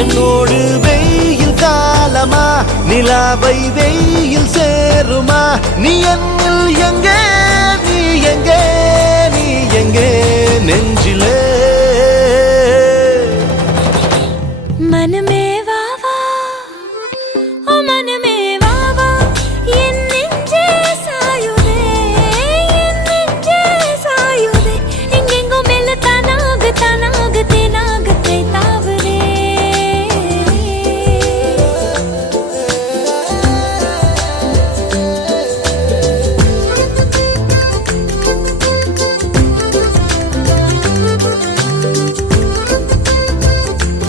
என்னோடு வெயில் காலமா நிலாவை வெயில் சேருமா நீ என்னில் எங்கே நீ எங்கே நீ எங்கே நெஞ்சிலே मन में